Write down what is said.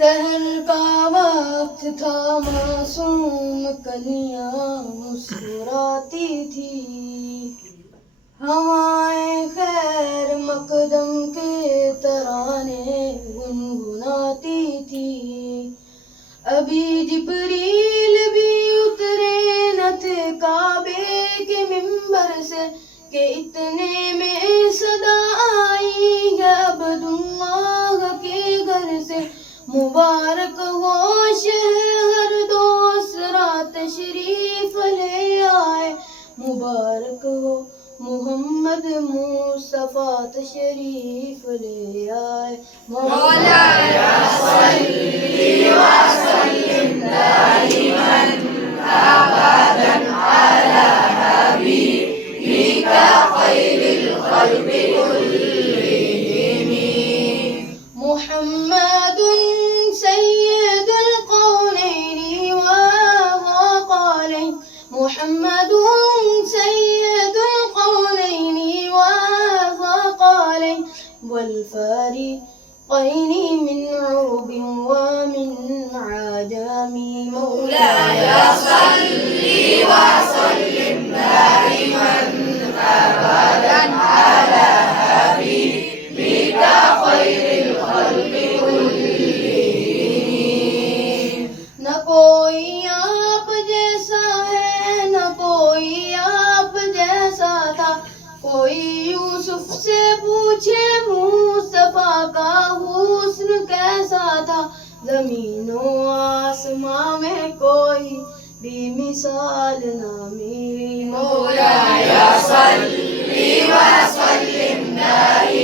सहर का वक्त था, मासूम कलियां मुस्कुराती थी। हवाएं खैर मकदम के तराने गुनगुनाती थी। अभी जिब्रील भी उतरे न थे काबे के मिंबर से कि इतने में सदा आई है अब्दुल्लाह के घर से। मुबारक हो शहर दोसरा तशरीफ ले आए, मुबारक हो मोहम्मद मुस्तफा तशरीफ ले आए। मौलाया सल्ली व सल्लिम दाइमन अबदन अला हबीबिका खैरिल खल्क़ि कुल्लिहिम। मुहम्मदुन सय्यदुल कौनैनि व क़ौलैन, मुहम्मदुन सय्यदुल कौनैनि व क़ौलैन वल फरीक़ैनि मिन उरब व मिन अजम। मौलाया सल्ली व सल्लिम दाइमन अबदन अला हबीबिका खैरिल खल्क़ि कुल्लिहिम। न कोई आप जैसा है, न कोई आप जैसा था। कोई यूसुफ से पूछे मुस्तफा का हुस्न कैसा था। ज़मीनो आसमां में कोई भी मिसाल ना मिली। मौलाया सल्ली व सल्लिम दाइमन